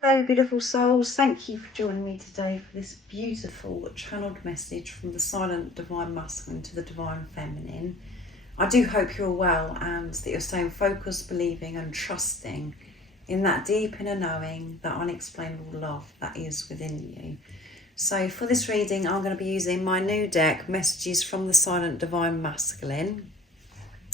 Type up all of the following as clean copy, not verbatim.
Hello, beautiful souls. Thank you for joining me today for this beautiful channeled message from the silent divine masculine to the divine feminine. I do hope you're well and that you're staying focused, believing and trusting in that deep inner knowing, that unexplainable love that is within you. So for this reading, I'm going to be using my new deck, Messages from the Silent Divine Masculine.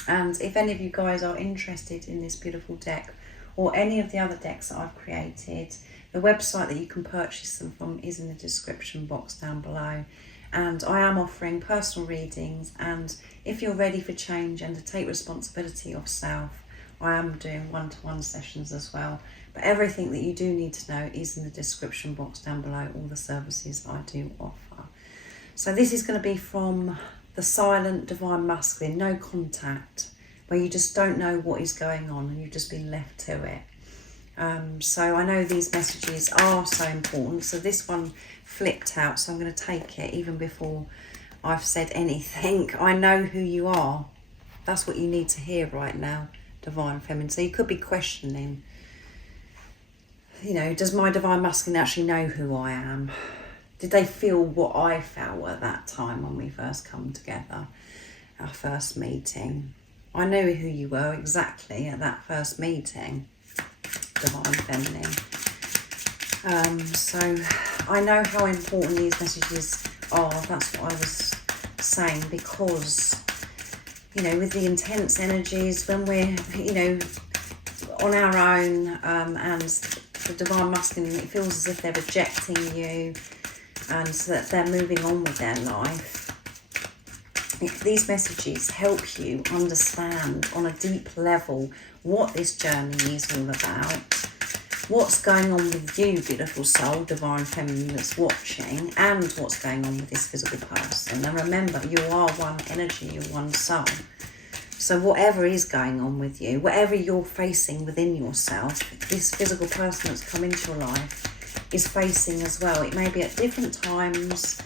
And if any of you guys are interested in this beautiful deck, or any of the other decks that I've created, the website that you can purchase them from is in the description box down below. And I am offering personal readings, and if you're ready for change and to take responsibility of self, I am doing one-to-one sessions as well. But everything that you do need to know is in the description box down below, all the services I do offer. So this is going to be from the silent divine masculine, no contact, where you just don't know what is going on and you've just been left to it. So I know these messages are so important. So this one flipped out, so I'm going to take it even before I've said anything. I know who you are. That's what you need to hear right now, divine feminine. So you could be questioning, does my divine masculine actually know who I am? Did they feel what I felt at that time when we first come together, our first meeting? I knew who you were exactly at that first meeting, divine feminine. So I know how important these messages are. That's what I was saying, because, with the intense energies, when we're, on our own, and the divine masculine, it feels as if they're rejecting you and so that they're moving on with their life. These messages help you understand on a deep level what this journey is all about, what's going on with you, beautiful soul, divine feminine that's watching, and what's going on with this physical person. And remember, you are one energy, you're one soul. So whatever is going on with you, whatever you're facing within yourself, this physical person that's come into your life is facing as well. It may be at different times,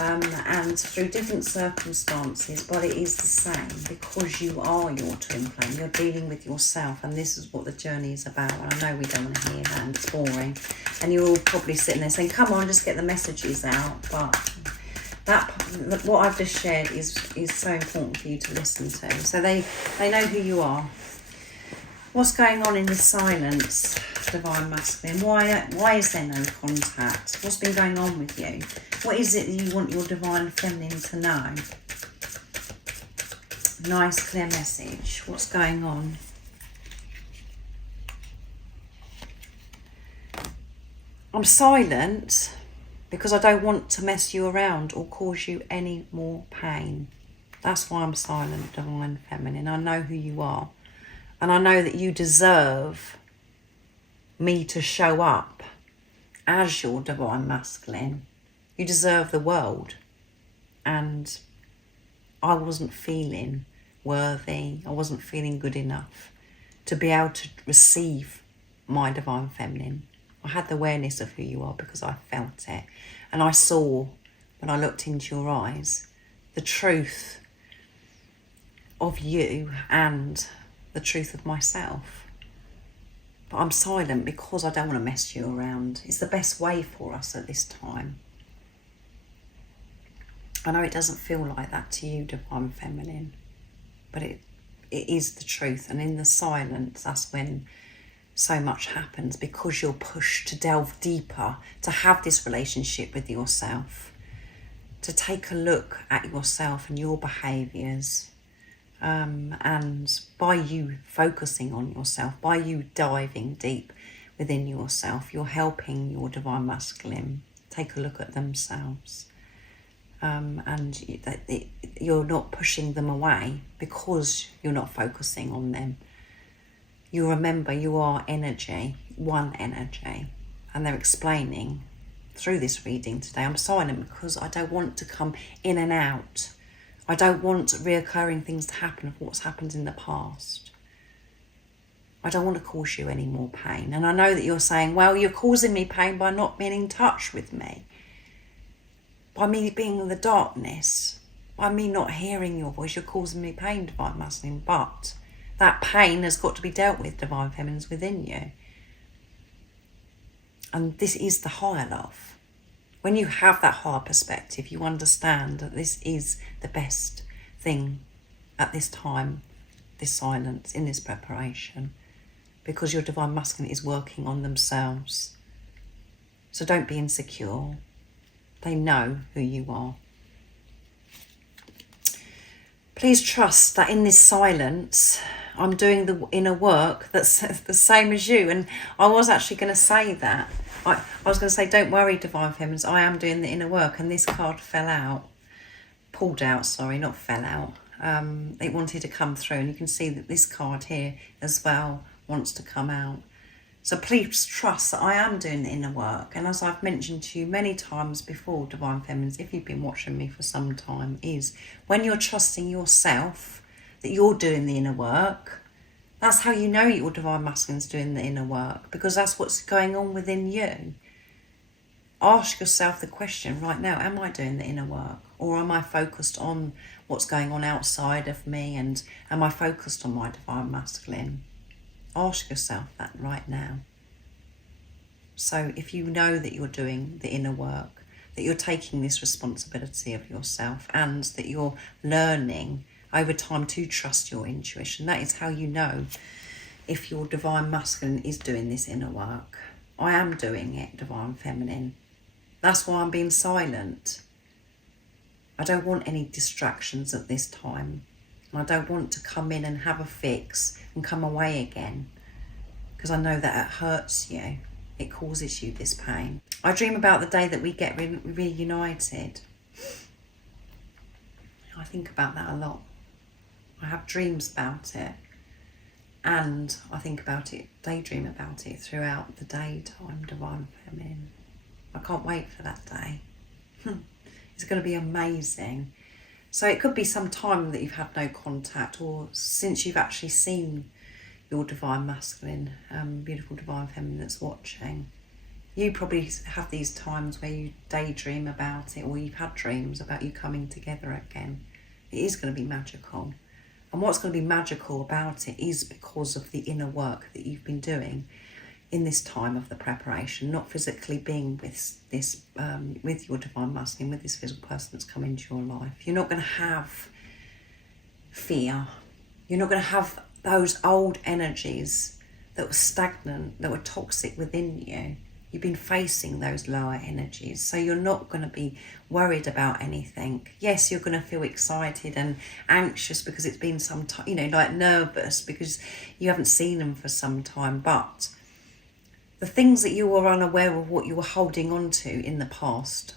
and through different circumstances, but it is the same, because you are your twin flame. You're dealing with yourself, and this is what the journey is about. And I know we don't want to hear that, and it's boring, and you're all probably sitting there saying, come on, just get the messages out. But what I've just shared is so important for you to listen to. So they know who you are. What's going on in the silence, divine masculine? Why is there no contact? What's been going on with you? What is it that you want your divine feminine to know? Nice, clear message. What's going on? I'm silent because I don't want to mess you around or cause you any more pain. That's why I'm silent, divine feminine. I know who you are. And I know that you deserve me to show up as your divine masculine. You deserve the world. And I wasn't feeling worthy. I wasn't feeling good enough to be able to receive my divine feminine. I had the awareness of who you are because I felt it. And I saw, when I looked into your eyes, the truth of you and the truth of myself. But I'm silent because I don't want to mess you around. It's the best way for us at this time. I know it doesn't feel like that to you, divine feminine, but it is the truth. And in the silence, that's when so much happens, because you're pushed to delve deeper, to have this relationship with yourself, to take a look at yourself and your behaviours. And by you focusing on yourself, by you diving deep within yourself, you're helping your divine masculine take a look at themselves. And you're not pushing them away because you're not focusing on them. You remember you are energy, one energy. And they're explaining through this reading today, I'm silent because I don't want to come in and out. I don't want reoccurring things to happen of what's happened in the past. I don't want to cause you any more pain. And I know that you're saying, well, you're causing me pain by not being in touch with me. By me being in the darkness. By me not hearing your voice, you're causing me pain, divine masculine. But that pain has got to be dealt with, divine feminines, within you. And this is the higher love. When you have that higher perspective, you understand that this is the best thing at this time, this silence, in this preparation, because your divine masculine is working on themselves. So don't be insecure. They know who you are. Please trust that in this silence, I'm doing the inner work that's the same as you. And I was actually going to say that. I was going to say, don't worry, Divine Feminines, I am doing the inner work. And this card pulled out, sorry, not fell out. It wanted to come through. And you can see that this card here as well wants to come out. So please trust that I am doing the inner work. And as I've mentioned to you many times before, Divine Feminines, if you've been watching me for some time, is when you're trusting yourself that you're doing the inner work, that's how you know your Divine Masculine's doing the inner work, because that's what's going on within you. Ask yourself the question right now, am I doing the inner work? Or am I focused on what's going on outside of me, and am I focused on my Divine Masculine? Ask yourself that right now. So if you know that you're doing the inner work, that you're taking this responsibility of yourself, and that you're learning over time to trust your intuition, that is how you know if your Divine Masculine is doing this inner work. I am doing it, Divine Feminine. That's why I'm being silent. I don't want any distractions at this time. And I don't want to come in and have a fix and come away again, because I know that it hurts you. It causes you this pain. I dream about the day that we get reunited. I think about that a lot. I have dreams about it, and I think about it, daydream about it throughout the daytime, Divine Feminine. I can't wait for that day. It's going to be amazing. So it could be some time that you've had no contact, or since you've actually seen your Divine Masculine, beautiful Divine Feminine that's watching. You probably have these times where you daydream about it, or you've had dreams about you coming together again. It is going to be magical. And what's going to be magical about it is because of the inner work that you've been doing in this time of the preparation, not physically being with this, with your Divine Masculine, with this physical person that's come into your life. You're not going to have fear. You're not going to have those old energies that were stagnant, that were toxic within you. You've been facing those lower energies, so you're not going to be worried about anything. Yes, you're going to feel excited and anxious because it's been some time, like nervous because you haven't seen them for some time, but the things that you were unaware of, what you were holding on to in the past,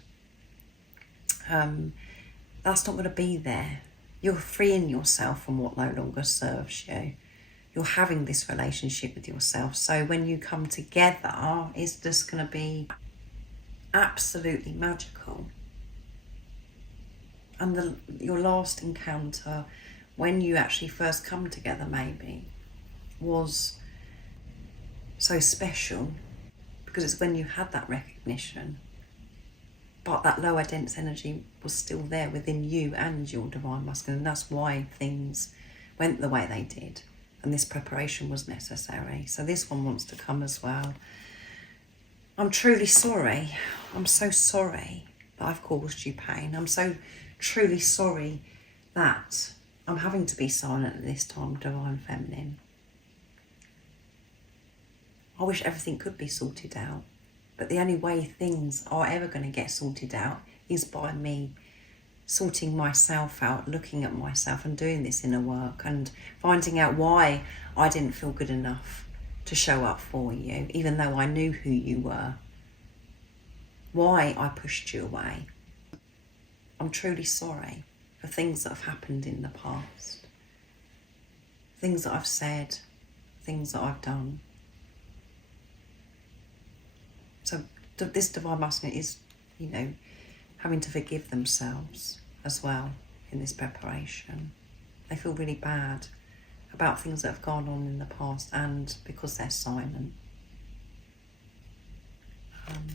that's not going to be there. You're freeing yourself from what no longer serves you. You're having this relationship with yourself. So when you come together, it's just going to be absolutely magical. And your last encounter, when you actually first come together maybe, was so special because it's when you had that recognition. But that lower dense energy was still there within you and your Divine Masculine. And that's why things went the way they did. And this preparation was necessary. So this one wants to come as well. I'm truly sorry. I'm so sorry that I've caused you pain. I'm so truly sorry that I'm having to be silent at this time, Divine Feminine. I wish everything could be sorted out. But the only way things are ever going to get sorted out is by me sorting myself out, looking at myself and doing this inner work and finding out why I didn't feel good enough to show up for you, even though I knew who you were. Why I pushed you away. I'm truly sorry for things that have happened in the past. Things that I've said, things that I've done. So this Divine Masculine is, having to forgive themselves as well in this preparation. They feel really bad about things that have gone on in the past, and because they're silent.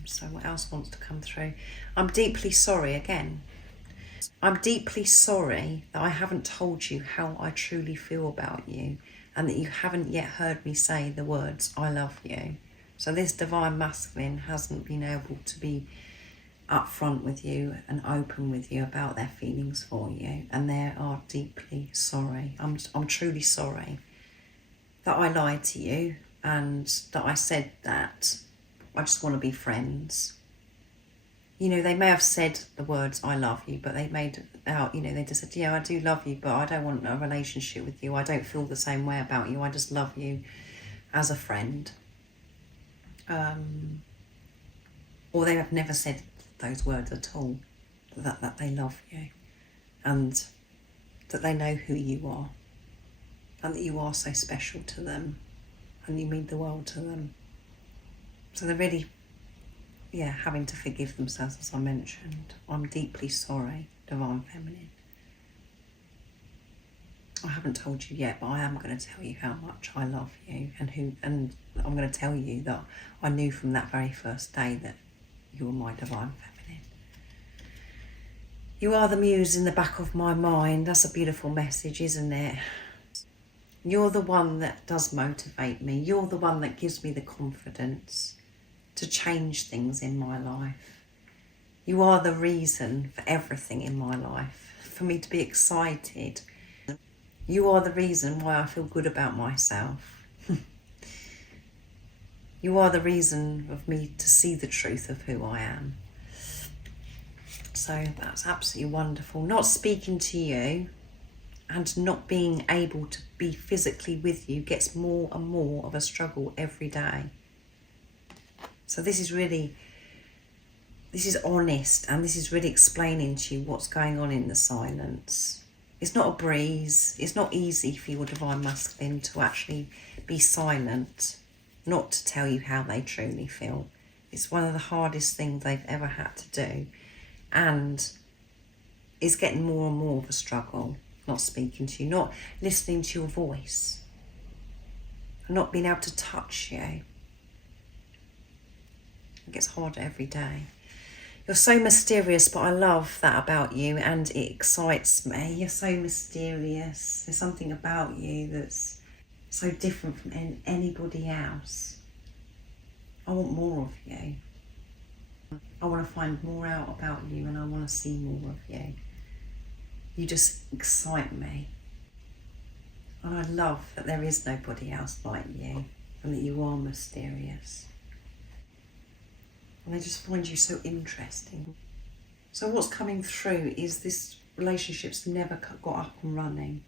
So what else wants to come through? I'm deeply sorry again. I'm deeply sorry that I haven't told you how I truly feel about you, and that you haven't yet heard me say the words, I love you. So this divine masculine hasn't been able to be upfront with you and open with you about their feelings for you, and they are deeply sorry. I'm truly sorry that I lied to you and that I said that I just want to be friends. You know, they may have said the words "I love you," but they made out, you know, they just said, yeah, I do love you, but I don't want a relationship with you. I don't feel the same way about you. I just love you as a friend. Or they have never said those words at all, that they love you and that they know who you are and that you are so special to them and you mean the world to them. So they're really, having to forgive themselves, as I mentioned. I'm deeply sorry, Divine Feminine. I haven't told you yet, but I am going to tell you how much I love you and I'm going to tell you that I knew from that very first day that you were my Divine Feminine. You are the muse in the back of my mind. That's a beautiful message, isn't it? You're the one that does motivate me. You're the one that gives me the confidence to change things in my life. You are the reason for everything in my life, for me to be excited. You are the reason why I feel good about myself. You are the reason of me to see the truth of who I am. So that's absolutely wonderful. Not speaking to you and not being able to be physically with you gets more and more of a struggle every day. So this is honest, and this is really explaining to you what's going on in the silence. It's not a breeze. It's not easy for your Divine Masculine to actually be silent, not to tell you how they truly feel. It's one of the hardest things they've ever had to do, and it's getting more and more of a struggle, not speaking to you, not listening to your voice, not being able to touch you. It gets harder every day. You're so mysterious, but I love that about you and it excites me. You're so mysterious. There's something about you that's so different from anybody else. I want more of you. I want to find more out about you and I want to see more of you. You just excite me. And I love that there is nobody else like you and that you are mysterious. And I just find you so interesting. So what's coming through is this relationship's never got up and running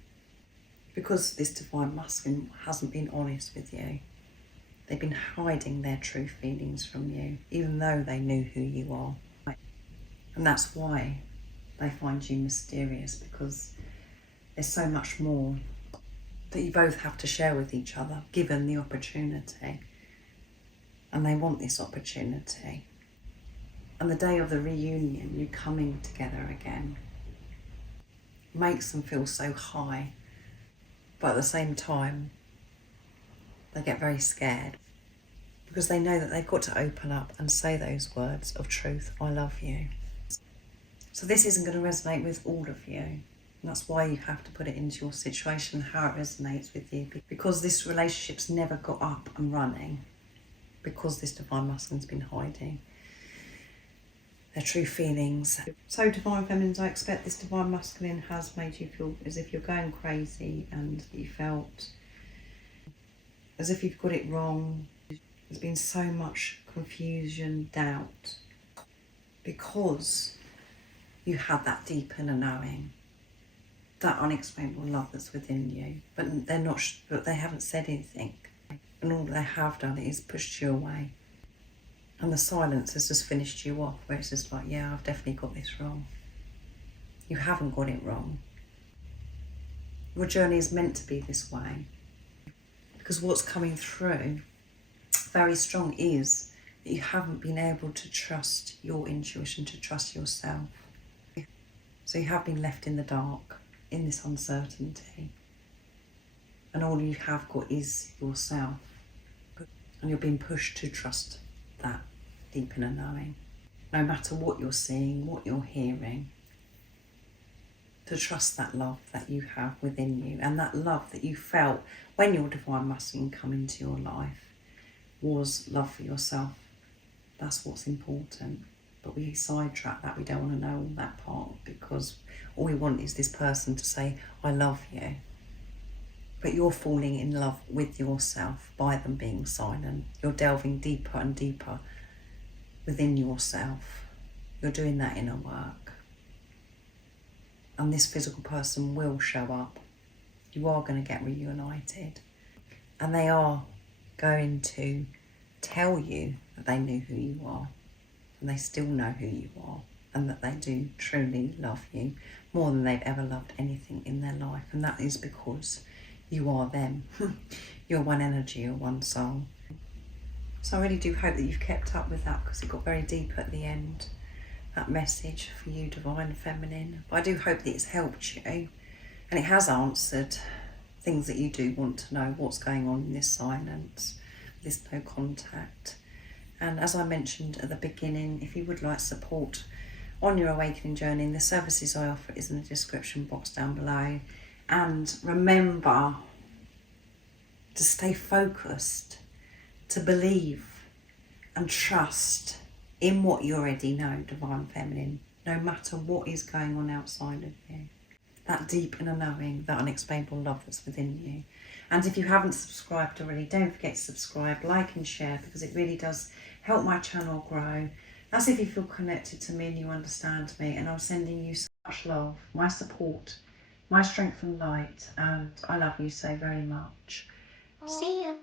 because this Divine Masculine hasn't been honest with you. They've been hiding their true feelings from you, even though they knew who you are. And that's why they find you mysterious, because there's so much more that you both have to share with each other, given the opportunity. And they want this opportunity. And the day of the reunion, you coming together again, makes them feel so high. But at the same time, they get very scared because they know that they've got to open up and say those words of truth, I love you. So this isn't going to resonate with all of you. And that's why you have to put it into your situation, how it resonates with you. Because this relationship's never got up and running. Because this Divine Masculine's been hiding their true feelings. So Divine Feminines, I expect this Divine Masculine has made you feel as if you're going crazy and you felt as if you've got it wrong. There's been so much confusion, doubt, because you had that deep inner knowing, that unexplainable love that's within you, but but they haven't said anything. And all they have done is pushed you away. And the silence has just finished you off, where it's just like, yeah, I've definitely got this wrong. You haven't got it wrong. Your journey is meant to be this way. Because what's coming through very strong is that you haven't been able to trust your intuition, to trust yourself. So you have been left in the dark, in this uncertainty. And all you have got is yourself. And you're being pushed to trust that deep inner knowing. No matter what you're seeing, what you're hearing. To trust that love that you have within you. And that love that you felt when your Divine Masculine come into your life. was love for yourself. That's what's important. But we sidetrack that. We don't want to know all that part, because all we want is this person to say, I love you. But you're falling in love with yourself by them being silent. You're delving deeper and deeper within yourself. You're doing that inner work. And this physical person will show up. You are going to get reunited. And they are going to tell you that they knew who you are. And they still know who you are. And that they do truly love you more than they've ever loved anything in their life. And that is because you are them. You're one energy, you're one soul. So I really do hope that you've kept up with that, because it got very deep at the end, that message for you, Divine Feminine. But I do hope that it's helped you, and it has answered things that you do want to know, what's going on in this silence, this no contact. And as I mentioned at the beginning, if you would like support on your awakening journey, the services I offer is in the description box down below. And remember to stay focused, to believe and trust in what you already know, Divine Feminine, no matter what is going on outside of you. That deep inner knowing, that unexplainable love that's within you. And if you haven't subscribed already, don't forget to subscribe, like and share, because it really does help my channel grow. That's if you feel connected to me and you understand me, and I'm sending you so much love, my support, my strength and light, and I love you so very much. See ya.